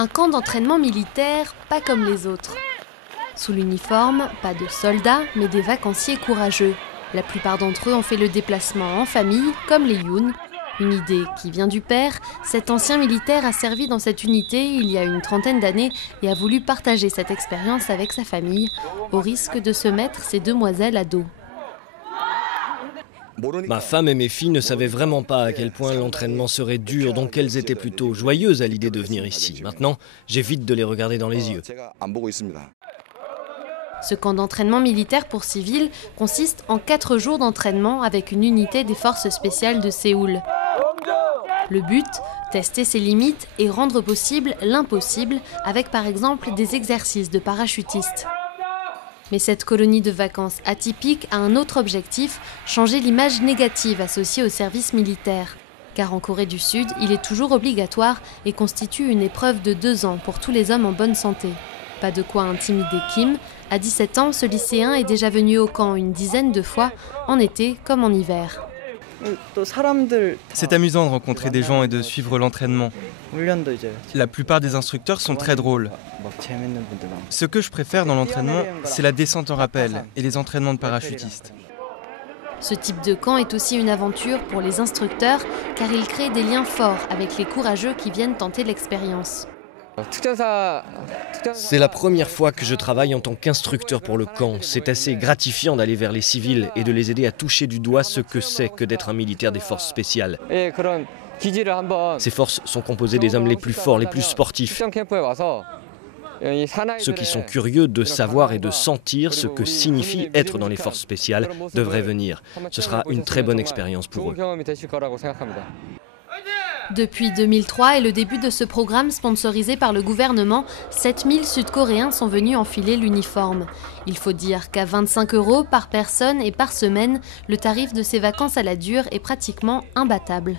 Un camp d'entraînement militaire, pas comme les autres. Sous l'uniforme, pas de soldats, mais des vacanciers courageux. La plupart d'entre eux ont fait le déplacement en famille, comme les Youn. Une idée qui vient du père, cet ancien militaire a servi dans cette unité il y a une trentaine d'années et a voulu partager cette expérience avec sa famille, au risque de se mettre ses demoiselles à dos. Ma femme et mes filles ne savaient vraiment pas à quel point l'entraînement serait dur, donc elles étaient plutôt joyeuses à l'idée de venir ici. Maintenant, j'évite de les regarder dans les yeux. Ce camp d'entraînement militaire pour civils consiste en 4 jours d'entraînement avec une unité des forces spéciales de Séoul. Le but, tester ses limites et rendre possible l'impossible avec par exemple des exercices de parachutistes. Mais cette colonie de vacances atypique a un autre objectif, changer l'image négative associée au service militaire. Car en Corée du Sud, il est toujours obligatoire et constitue une épreuve de 2 ans pour tous les hommes en bonne santé. Pas de quoi intimider Kim. À 17 ans, ce lycéen est déjà venu au camp une dizaine de fois, en été comme en hiver. C'est amusant de rencontrer des gens et de suivre l'entraînement. La plupart des instructeurs sont très drôles. Ce que je préfère dans l'entraînement, c'est la descente en rappel et les entraînements de parachutistes. Ce type de camp est aussi une aventure pour les instructeurs, car il crée des liens forts avec les courageux qui viennent tenter l'expérience. C'est la première fois que je travaille en tant qu'instructeur pour le camp. C'est assez gratifiant d'aller vers les civils et de les aider à toucher du doigt ce que c'est que d'être un militaire des forces spéciales. Ces forces sont composées des hommes les plus forts, les plus sportifs. Ceux qui sont curieux de savoir et de sentir ce que signifie être dans les forces spéciales devraient venir. Ce sera une très bonne expérience pour eux. Depuis 2003 et le début de ce programme sponsorisé par le gouvernement, 7000 Sud-Coréens sont venus enfiler l'uniforme. Il faut dire qu'à 25 € par personne et par semaine, le tarif de ces vacances à la dure est pratiquement imbattable.